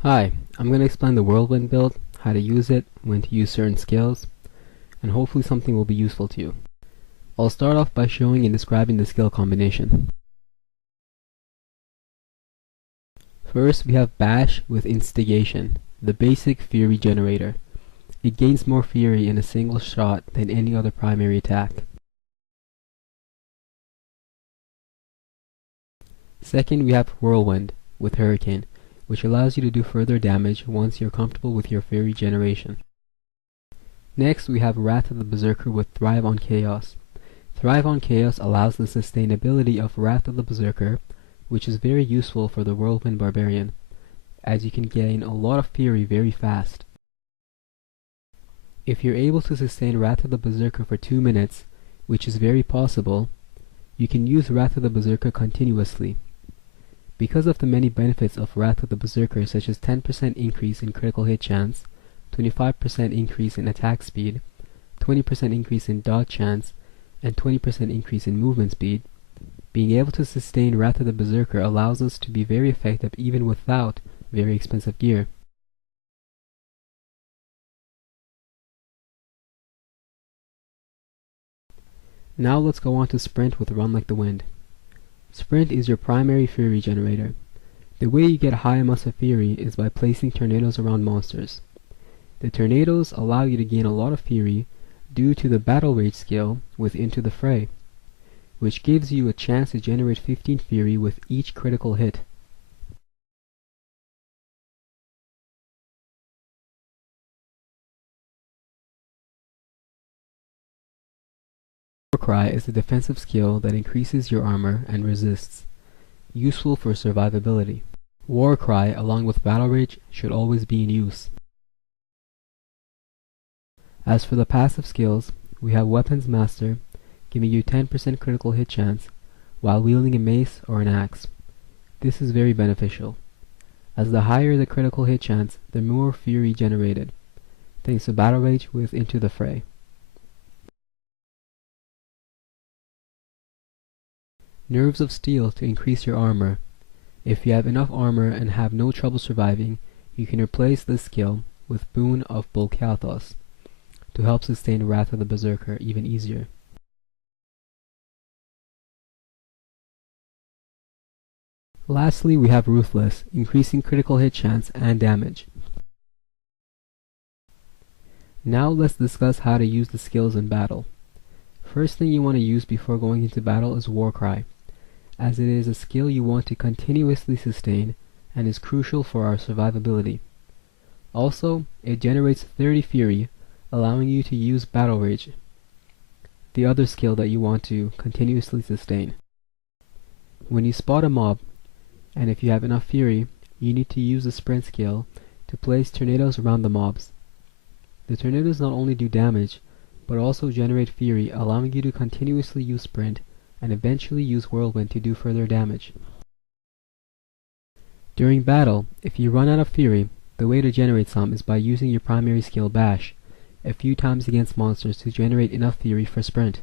Hi, I'm going to explain the Whirlwind build, how to use it, when to use certain skills, and hopefully something will be useful to you. I'll start off by showing and describing the skill combination. First, we have Bash with Instigation, the basic Fury generator. It gains more Fury in a single shot than any other primary attack. Second, we have Whirlwind with Hurricane, which allows you to do further damage once you're comfortable with your Fury generation. Next, we have Wrath of the Berserker with Thrive on Chaos. Thrive on Chaos allows the sustainability of Wrath of the Berserker, which is very useful for the Whirlwind Barbarian, as you can gain a lot of Fury very fast. If you're able to sustain Wrath of the Berserker for 2 minutes, which is very possible, you can use Wrath of the Berserker continuously. Because of the many benefits of Wrath of the Berserker, such as 10% increase in critical hit chance, 25% increase in attack speed, 20% increase in dodge chance, and 20% increase in movement speed, being able to sustain Wrath of the Berserker allows us to be very effective even without very expensive gear. Now let's go on to Sprint with Run Like the Wind. Sprint is your primary Fury generator. The way you get high amounts of Fury is by placing tornadoes around monsters. The tornadoes allow you to gain a lot of Fury due to the Battle Rage skill with Into the Fray, which gives you a chance to generate 15 Fury with each critical hit. Warcry is a defensive skill that increases your armor and resists, useful for survivability. Warcry, along with Battle Rage, should always be in use. As for the passive skills, we have Weapons Master, giving you 10% critical hit chance while wielding a mace or an axe. This is very beneficial, as the higher the critical hit chance, the more Fury generated, thanks to Battle Rage with Into the Fray. Nerves of Steel to increase your armor. If you have enough armor and have no trouble surviving, you can replace this skill with Boon of Bolkathos to help sustain Wrath of the Berserker even easier. Lastly, we have Ruthless, increasing critical hit chance and damage. Now let's discuss how to use the skills in battle. First thing you want to use before going into battle is Warcry, as it is a skill you want to continuously sustain and is crucial for our survivability. Also, it generates 30 Fury, allowing you to use Battle Rage, the other skill that you want to continuously sustain. When you spot a mob, and if you have enough Fury, you need to use the Sprint skill to place tornadoes around the mobs. The tornadoes not only do damage, but also generate Fury, allowing you to continuously use Sprint and eventually use Whirlwind to do further damage. During battle, if you run out of Fury, the way to generate some is by using your primary skill Bash a few times against monsters to generate enough Fury for Sprint.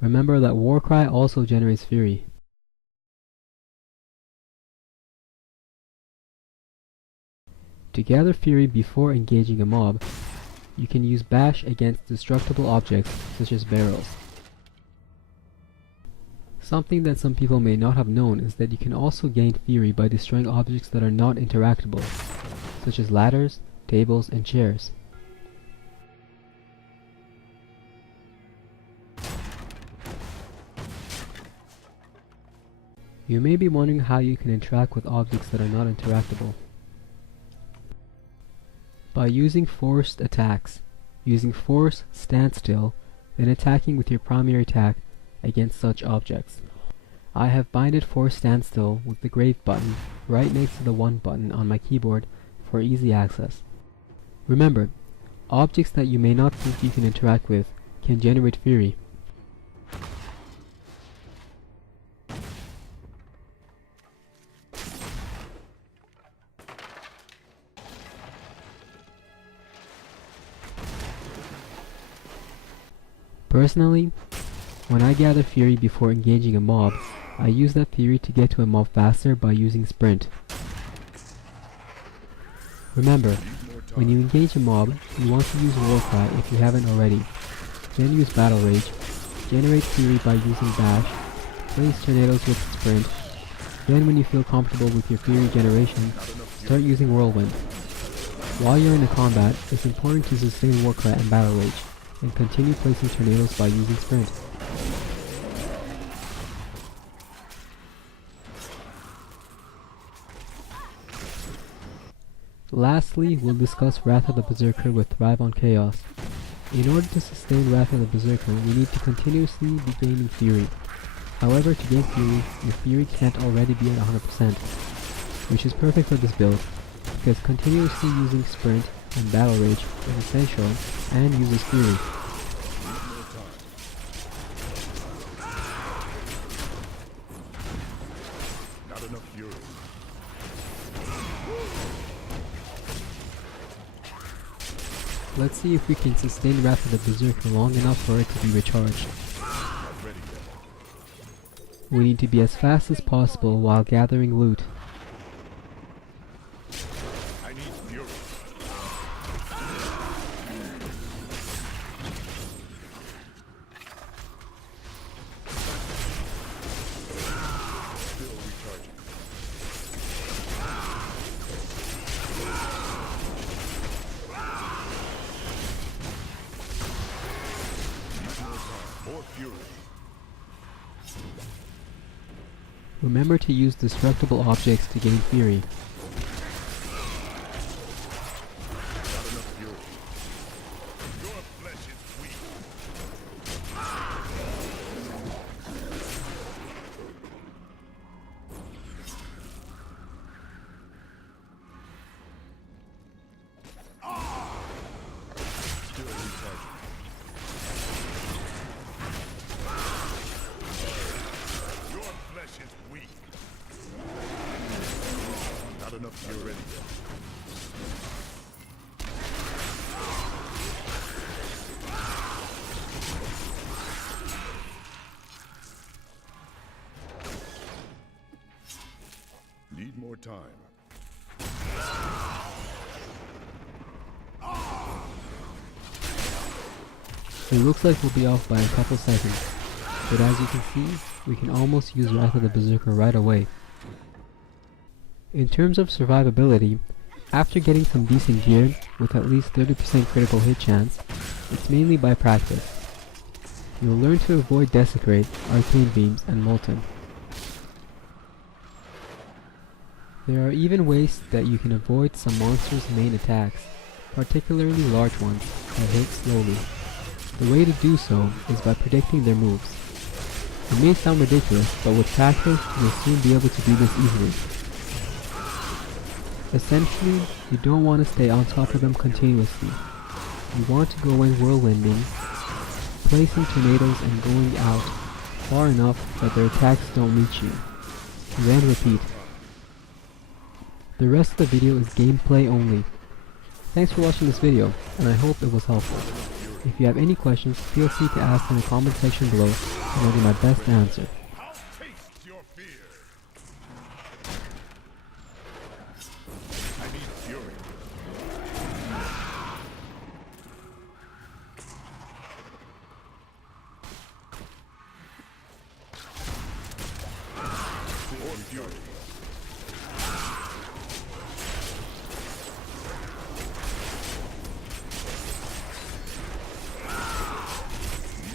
Remember that Warcry also generates Fury. To gather Fury before engaging a mob, you can use Bash against destructible objects such as barrels. Something that some people may not have known is that you can also gain Fury by destroying objects that are not interactable, such as ladders, tables, and chairs. You may be wondering how you can interact with objects that are not interactable. By using forced attacks, using force standstill, then attacking with your primary attack against such objects. I have binded force standstill with the grave button right next to the 1 button on my keyboard for easy access. Remember, objects that you may not think you can interact with can generate Fury. Personally, when I gather Fury before engaging a mob, I use that theory to get to a mob faster by using sprint. Remember, when you engage a mob, you want to use Warcry if you haven't already. Then use Battle Rage, generate Fury by using Bash, place tornadoes with Sprint. Then when you feel comfortable with your Fury generation, start using Whirlwind. While you're in the combat, it's important to sustain Warcry and Battle Rage, and continue placing tornadoes by using Sprint. Lastly, we'll discuss Wrath of the Berserker with Thrive on Chaos. In order to sustain Wrath of the Berserker, we need to continuously be gaining Fury. However, to gain Fury, your Fury can't already be at 100%, which is perfect for this build, because continuously using Sprint and Battle Rage is essential and uses Fury. Not enough Fury. Let's see if we can sustain Wrath of the Berserker long enough for it to be recharged. We need to be as fast as possible while gathering loot. I need Fury. Still recharging. More Fury. Remember to use destructible objects to gain Fury. Not enough Fury. Your flesh is weak. Still recharging. Your flesh is weak. Not enough Fury. Need more time. It looks like we'll be off by a couple seconds, but as you can see, we can almost use Wrath of the Berserker right away. In terms of survivability, after getting some decent gear with at least 30% critical hit chance, it's mainly by practice. You'll learn to avoid Desecrate, Arcane Beams, and Molten. There are even ways that you can avoid some monsters' main attacks, particularly large ones, that hit slowly. The way to do so is by predicting their moves. It may sound ridiculous, but with practice, you'll soon be able to do this easily. Essentially, you don't want to stay on top of them continuously. You want to go in whirlwinding, placing tornadoes and going out far enough that their attacks don't reach you. Then repeat. The rest of the video is gameplay only. Thanks for watching this video, and I hope it was helpful. If you have any questions, feel free to ask in the comment section below, and I'll do my best to answer. I'll taste your fear. I need Fury. More Fury.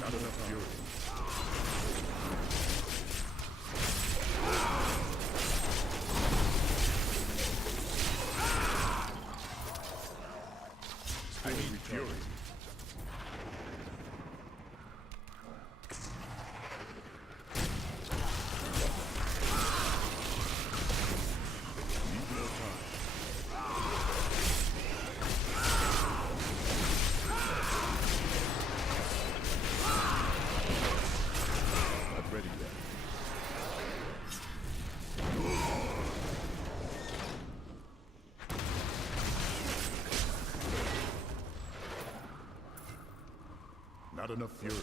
Not enough Fury. I need Fury. Need more time. Not ready yet. Not enough Fury.